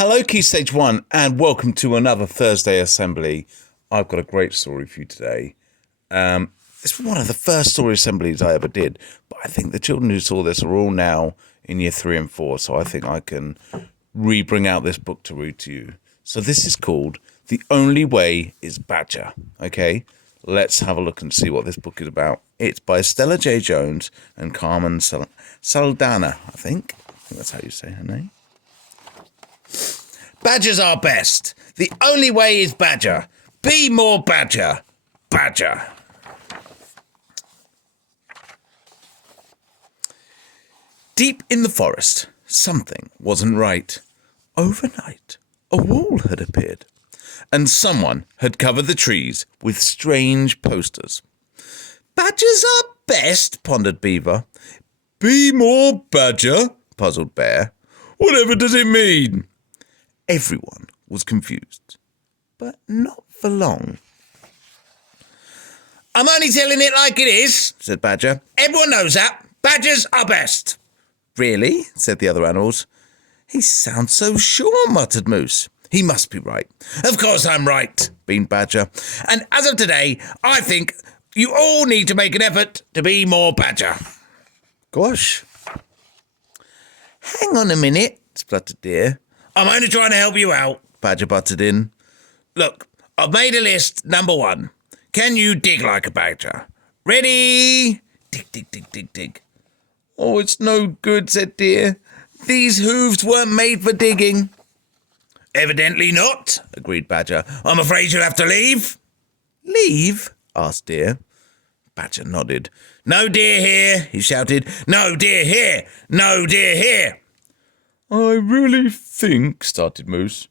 Hello, Key Stage 1, and welcome to another Thursday Assembly. I've got a great story for you today. This was one of the first story assemblies I ever did, but I think the children who saw this are all now in year 3 and 4, so I think I can re-bring out this book to read to you. So this is called The Only Way is Badger, okay? Let's have a look and see what this book is about. It's by Stella J. Jones and Carmen Saldana, I think that's how you say her name. Badgers are best. The only way is Badger. Be more Badger. Badger. Deep in the forest, something wasn't right. Overnight, a wall had appeared, and someone had covered the trees with strange posters. Badgers are best, pondered Beaver. Be more Badger, puzzled Bear. Whatever does it mean? Everyone was confused, but not for long. I'm only telling it like it is, said Badger. Everyone knows that. Badgers are best. Really? Said the other animals. He sounds so sure, muttered Moose. He must be right. Of course I'm right, beamed Badger. And as of today, I think you all need to make an effort to be more Badger. Gosh. Hang on a minute, spluttered Deer. I'm only trying to help you out, Badger butted in. Look, I've made a list. Number 1. Can you dig like a badger? Ready? Dig, dig, dig, dig, dig. Oh, it's no good, said Deer. These hooves weren't made for digging. Evidently not, agreed Badger. I'm afraid you'll have to leave. Leave? Asked Deer. Badger nodded. No deer here, he shouted. No deer here. No deer here. I really think, started Moose.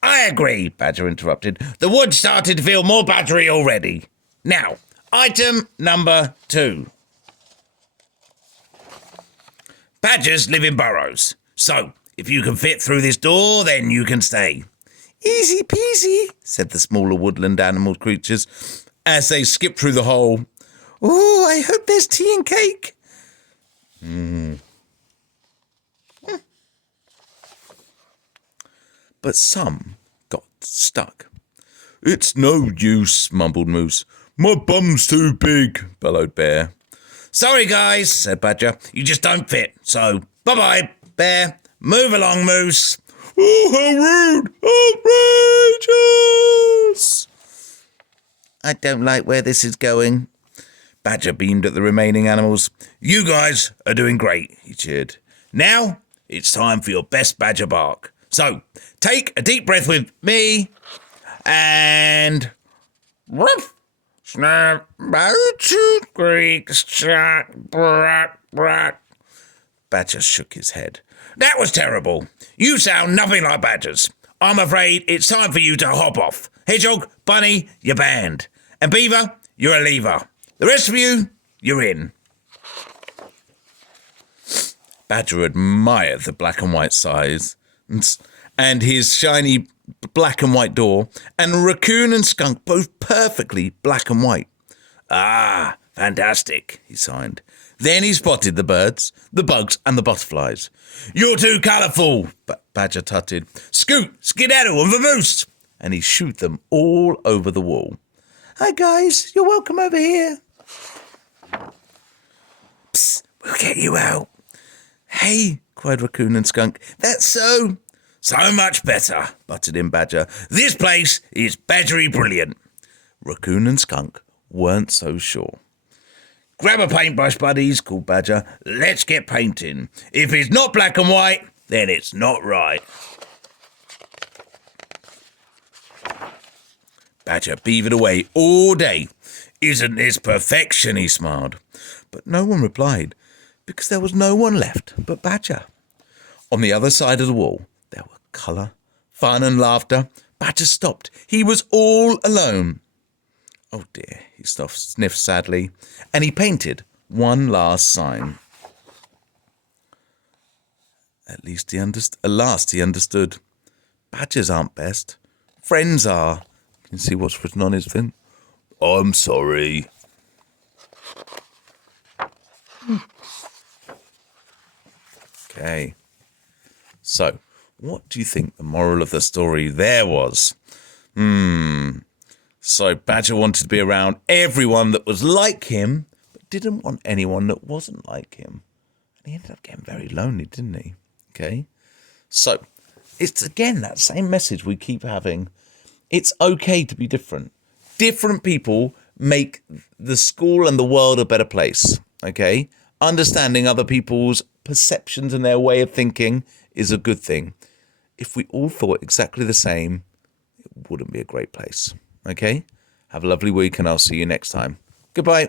I agree, Badger interrupted. The wood started to feel more badgery already. Now, item number 2. Badgers live in burrows. So, if you can fit through this door, then you can stay. Easy peasy, said the smaller woodland animal creatures as they skipped through the hole. Oh, I hope there's tea and cake. But some got stuck. It's no use, mumbled Moose. My bum's too big, bellowed Bear. Sorry, guys, said Badger. You just don't fit. So, bye-bye, Bear. Move along, Moose. Oh, how rude! Outrageous! I don't like where this is going. Badger beamed at the remaining animals. You guys are doing great, he cheered. Now, it's time for your best Badger bark. So, take a deep breath with me, and... Woof! Snap, Badger shook his head. That was terrible. You sound nothing like badgers. I'm afraid it's time for you to hop off. Hedgehog, Bunny, you're banned. And Beaver, you're a leaver. The rest of you, you're in. Badger admired the black and white size and his shiny black and white door, and Raccoon and Skunk both perfectly black and white. Ah, fantastic, he signed. Then he spotted the birds, the bugs, and the butterflies. You're too colourful, Badger tutted. Scoot, skedaddle, and vamoose! And he shooed them all over the wall. Hi, guys, you're welcome over here. Psst, we'll get you out. Hey, cried Raccoon and Skunk. That's so... So much better, butted in Badger. This place is badgery brilliant. Raccoon and Skunk weren't so sure. Grab a paintbrush, buddies, called Badger. Let's get painting. If it's not black and white, then it's not right. Badger beavered away all day. Isn't this perfection, he smiled. But no one replied, because there was no one left but Badger. On the other side of the wall, there were colour, fun and laughter. Badger stopped. He was all alone. Oh dear, he sniffed sadly, and he painted one last sign. At last he understood. Badgers aren't best. Friends are. Can you see what's written on his thing? I'm sorry. Okay. So, What do you think the moral of the story there was? So Badger wanted to be around everyone that was like him, but didn't want anyone that wasn't like him. And he ended up getting very lonely, didn't he? Okay. So it's, again, that same message we keep having. It's okay to be different. Different people make the school and the world a better place. Okay. Understanding other people's perceptions and their way of thinking is a good thing. If we all thought exactly the same, it wouldn't be a great place. Okay? Have a lovely week, and I'll see you next time. Goodbye.